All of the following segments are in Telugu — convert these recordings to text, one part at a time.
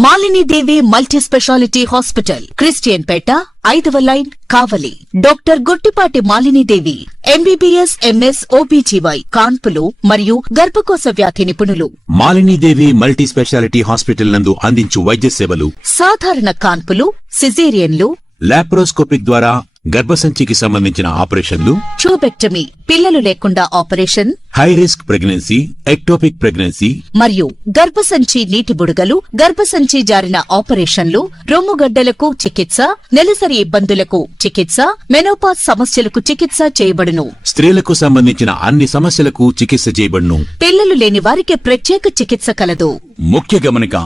మాలిని దేవి మల్టీ స్పెషాలిటీ హాస్పిటల్, క్రిస్టియన్ పేట, 5వ లైన్, కావలి. డాక్టర్ గుట్టిపాటి మాలిని దేవి ఎంబీబీఎస్, ఎంఎస్, ఓబీజీవై, కాన్పులు మరియు గర్భకోశ వ్యాధి నిపుణులు. మాలిని దేవి మల్టీ స్పెషాలిటీ హాస్పిటల్ నందు అందించు వైద్య సేవలు: సాధారణ కాన్పులు, సిజేరియన్లు, లాప్రోస్కోపిక్ ద్వారా గర్భసంచికి సంబంధించిన ఆపరేషన్లు, ట్యూబెక్టమీ, పిల్లలు లేకుండా operation, high risk pregnancy, ectopic pregnancy మరియు గర్భసంచి నీటి బుడగలు, గర్భసంచి జారిన ఆపరేషన్లు, రొమ్ముగడ్డలకు చికిత్స, నెలసరి ఇబ్బందులకు చికిత్స, మెనోపాజ్ సమస్యలకు చికిత్స చేయబడును. స్త్రీలకు సంబంధించిన అన్ని సమస్యలకు చికిత్స చేయబడును. పిల్లలు లేని వారికి ప్రత్యేక చికిత్స కలదు. ముఖ్య గమనిక: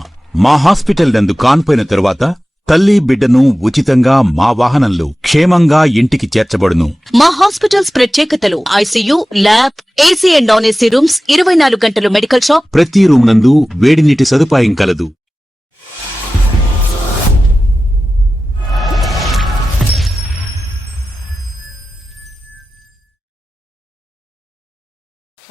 మా హాస్పిటల్ నందు కాన్పోయిన తరువాత తల్లి బిడ్డను ఉచితంగా మా వాహనంలో క్షేమంగా ఇంటికి చేర్చబడును. మా హాస్పిటల్స్ ప్రత్యేకతలు: ICU, lab, AC and non AC rooms, 24 గంటలు మెడికల్ షాప్, ప్రతి రూమ్ నందు వేడి నీటి సదుపాయం కలదు.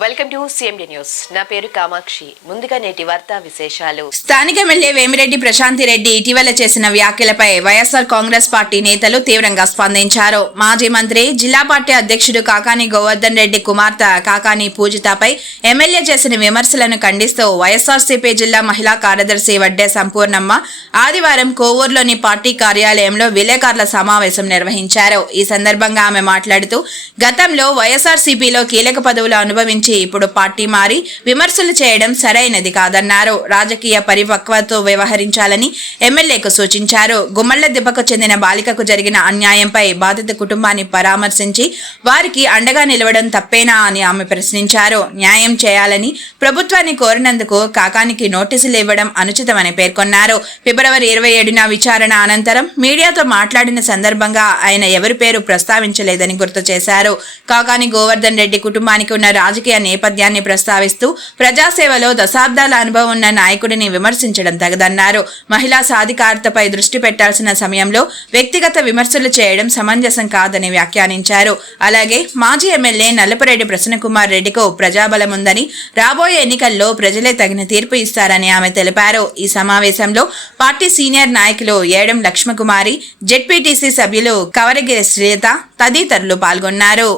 Welcome to CMD news. నా పేరు కామాక్షి. ముందుగా నేటి వార్తా విశేషాలు. స్థానిక ఎమ్మెల్యే వేమిరెడ్డి ప్రశాంతిరెడ్డి ఇటీవల చేసిన వ్యాఖ్యలపై వైఎస్ఆర్ కాంగ్రెస్ పార్టీ నేతలు తీవ్రంగా స్పందించారు. మాజీ మంత్రి, జిల్లా పార్టీ అధ్యక్షుడు కాకాని గోవర్ధన్ రెడ్డి కుమార్తె కాకాని పూజితపై ఎమ్మెల్యే చేసిన విమర్శలను ఖండిస్తూ వైఎస్ఆర్సీపీ జిల్లా మహిళా కార్యదర్శి వడ్డే సంపూర్ణమ్మ ఆదివారం కోవూరులోని పార్టీ కార్యాలయంలో విలేకరుల సమావేశం నిర్వహించారు. ఈ సందర్భంగా ఆమె మాట్లాడుతూ, గతంలో వైఎస్ఆర్సీపీలో కీలక పదవులు అనుభవించి ఇప్పుడు పార్టీ మారి విమర్శలు చేయడం సరైనది కాదన్నారు. రాజకీయ పరిపక్వతతో వ్యవహరించాలని ఎమ్మెల్యేకు సూచించారు. గుమ్మళ్ల దిబ్బకు చెందిన బాలికకు జరిగిన అన్యాయంపై బాధిత కుటుంబాన్ని పరామర్శించి వారికి అండగా నిలవడం తప్పేనా అని ఆమె ప్రశ్నించారు. న్యాయం చేయాలని ప్రభుత్వాన్ని కోరినందుకు కాకానికి నోటీసులు ఇవ్వడం అనుచితమని పేర్కొన్నారు. ఫిబ్రవరి 27న విచారణ అనంతరం మీడియాతో మాట్లాడిన సందర్భంగా ఆయన ఎవరి పేరు ప్రస్తావించలేదని గుర్తు చేశారు. కాకాని గోవర్ధన్ రెడ్డి కుటుంబానికి ఉన్న రాజకీయ నేపథ్యాన్ని ప్రస్తావిస్తూ ప్రజాసేవలో దశాబ్దాల అనుభవం ఉన్న నాయకుడిని విమర్శించడం తగదన్నారు. మహిళా సాధికారతపై దృష్టి పెట్టాల్సిన సమయంలో వ్యక్తిగత విమర్శలు చేయడం సమంజసం కాదని వ్యాఖ్యానించారు. అలాగే మాజీ ఎమ్మెల్యే నల్లపురెడ్డి ప్రసన్నకుమార్ రెడ్డికు ప్రజాబలం ఉందని, రాబోయే ఎన్నికల్లో ప్రజలే తగిన తీర్పు ఇస్తారని ఆమె తెలిపారు. ఈ సమావేశంలో పార్టీ సీనియర్ నాయకులు ఏడం లక్ష్మకుమారి, జెడ్పీటీసీ సభ్యులు కవరగిరి శ్రీలత తదితరులు పాల్గొన్నారు.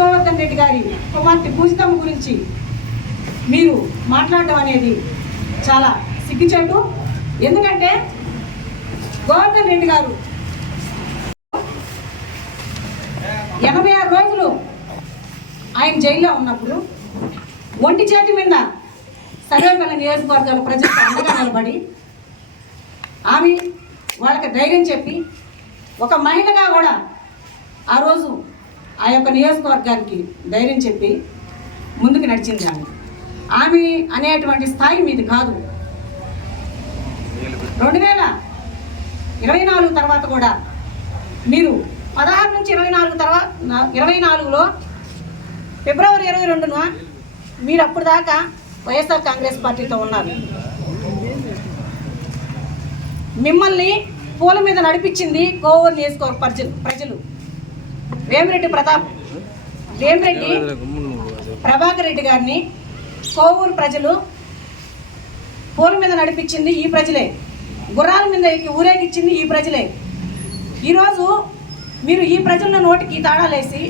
గోవర్ధన్ రెడ్డి గారి కుమార్తె పూజితమ్మ గురించి మీరు మాట్లాడడం అనేది చాలా సిగ్గుచేటు. ఎందుకంటే గోవర్ధన్ రెడ్డి గారు 86 రోజులు ఆయన జైల్లో ఉన్నప్పుడు ఒంటి చేతి మీద సర్వేపల్లి నియోజకవర్గాల ప్రజలకు అండగా నిలబడి ఆమె వాళ్ళకి ధైర్యం చెప్పి ఒక మహిళగా కూడా ఆ రోజు ఆ యొక్క నియోజకవర్గానికి ధైర్యం చెప్పి ముందుకు నడిచింది. ఆమె అనేటువంటి స్థాయి మీది కాదు. 2024 తర్వాత కూడా మీరు 16 నుంచి 24 తర్వాత 24లో ఫిబ్రవరి 22న మీరు అప్పుడు దాకా వైఎస్ఆర్ కాంగ్రెస్ పార్టీతో ఉన్నారు. మిమ్మల్ని పూల మీద నడిపించింది కోవూరు నియోజకవర్గ ప్రజలు. వేమిరెడ్డి ప్రభాకర్ రెడ్డి గారిని కోవూరు ప్రజలు పూల మీద నడిపించింది ఈ ప్రజలే. గుర్రాల మీద ఊరేగించింది ఈ ప్రజలే. ఈరోజు మీరు ఈ ప్రజల నోటికి తాళాలేసి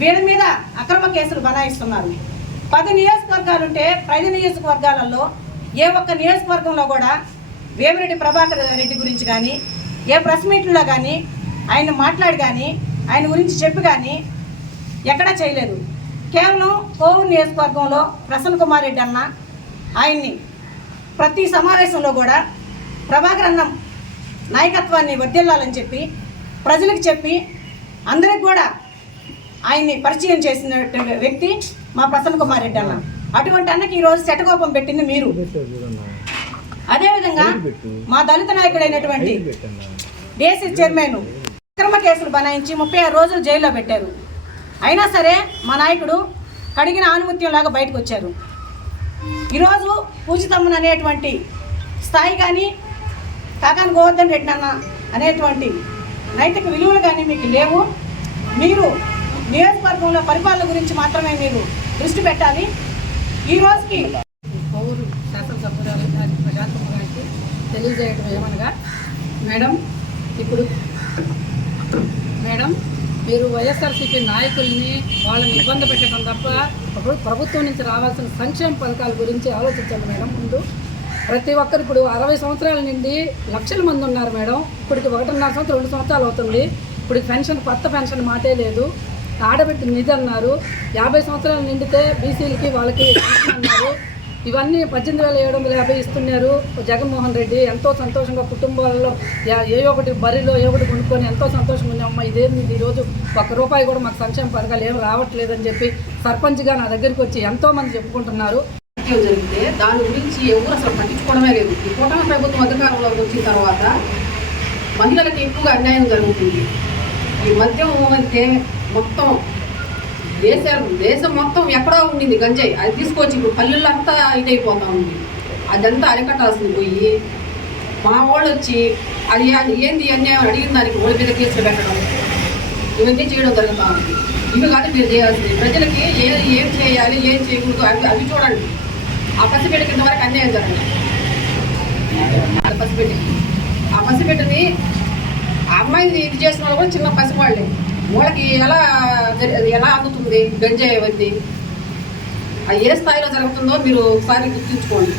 వీళ్ళ మీద అక్రమ కేసులు బనాయిస్తున్నారు. 10 నియోజకవర్గాలుంటే 10 నియోజకవర్గాలలో ఏ ఒక్క నియోజకవర్గంలో కూడా వేమిరెడ్డి ప్రభాకర్ రెడ్డి గురించి కానీ, ఏ ప్రెస్ మీట్లో కానీ ఆయన మాట్లాడి కానీ, ఆయన గురించి చెప్పి కానీ ఎక్కడా చేయలేదు. కేవలం కోవూరు నియోజకవర్గంలో ప్రసన్న కుమార్ రెడ్డి అన్న ఆయన్ని ప్రతి సమావేశంలో కూడా ప్రభాకర్ అన్న నాయకత్వాన్ని వర్ధిల్లాలని చెప్పి ప్రజలకు చెప్పి అందరికి కూడా ఆయన్ని పరిచయం చేసిన వ్యక్తి మా ప్రసన్న కుమార్ రెడ్డి అన్న. అటువంటి అన్నకి ఈరోజు శటకోపం పెట్టింది మీరు. అదేవిధంగా మా దళిత నాయకుడైనటువంటి డీసీ చైర్మన్ అక్రమ కేసులు బనాయించి 36 రోజులు జైల్లో పెట్టారు. అయినా సరే మా నాయకుడు కడిగిన ఆనుమత్యంలాగా బయటకు వచ్చారు. ఈరోజు పూజితమ్మను అనేటువంటి స్థాయి కానీ, కాకాని గోవర్ధన్ రెడ్డి అన్న అనేటువంటి నైతిక విలువలు కానీ మీకు లేవు. మీరు నియోజకవర్గంలో పరిపాలన గురించి మాత్రమే మీరు దృష్టి పెట్టాలి. ఈ రోజుకి కోవూరు శాసనసభ్యురాలు ప్రశాంతమ్మ గారికి తెలియజేయటం ఏమనగా మేడం మీరు వైఎస్ఆర్సీపీ నాయకుల్ని వాళ్ళని ఇబ్బంది పెట్టడం తప్ప ప్రభుత్వం నుంచి రావాల్సిన సంక్షేమ పథకాల గురించి ఆలోచించండి మేడం. ముందు ప్రతి ఒక్కరు ఇప్పుడు 60 సంవత్సరాల నుండి లక్షల మంది ఉన్నారు మేడం. ఇప్పటికి 1.5 సంవత్సరం 2 సంవత్సరాలు అవుతుంది. ఇప్పుడు పెన్షన్ కొత్త పెన్షన్ మాటే లేదు. ఆడబిడ్డ నిధి అన్నారు. 50 సంవత్సరాలు నిండితే బీసీలకి వాళ్ళకి అన్నారు. ఇవన్నీ 18,750 ఇస్తున్నారు. జగన్మోహన్ రెడ్డి ఎంతో సంతోషంగా కుటుంబాల్లో ఏ ఒకటి బరిలో ఏ ఒకటి కొనుక్కొని ఎంతో సంతోషంగా ఉన్నామమ్మ. ఇదేంది ఈరోజు ₹1 కూడా మాకు సంక్షేమ పథకాలు ఏమి రావట్లేదని చెప్పి సర్పంచ్గా నా దగ్గరికి వచ్చి ఎంతోమంది చెప్పుకుంటున్నారు. జరిగితే దాని గురించి ఎవరు అసలు పట్టించుకోవడమే లేదు. ఈ కూటమి ప్రభుత్వం అధికారంలోకి వచ్చిన తర్వాత మహిళలకు ఎక్కువగా అన్యాయం జరుగుతుంది. ఈ మద్యం అంటే మొత్తం దేశం మొత్తం ఎక్కడో ఉండింది గంజాయి, అది తీసుకొచ్చి ఇప్పుడు పల్లెలంతా ఇదైపోతా ఉంది. అదంతా అరికట్టాల్సింది పోయి మా వాళ్ళు వచ్చి అది ఏంది అన్యాయం అడిగిన దానికి వాళ్ళ మీద కేసులు పెట్టడం ఇవన్నీ చేయడం జరుగుతూ ఉంది. ఇవి కాదు మీరు చేయాల్సింది. ప్రజలకి ఏం చేయాలి ఏం చేయకూడదు అవి చూడండి. ఆ పసిబిడ్డకి ఇంతవరకు అన్యాయం జరగదు. ఆ పసిబిడ్డని ఆ అమ్మాయిని ఇది చేసిన వాళ్ళు కూడా చిన్న పసివాళ్ళే. వాళ్ళకి ఎలా అందుతుంది గంజాయి అవన్నీ? అది ఏ స్థాయిలో జరుగుతుందో మీరు ఒకసారి గుర్తుంచుకోండి.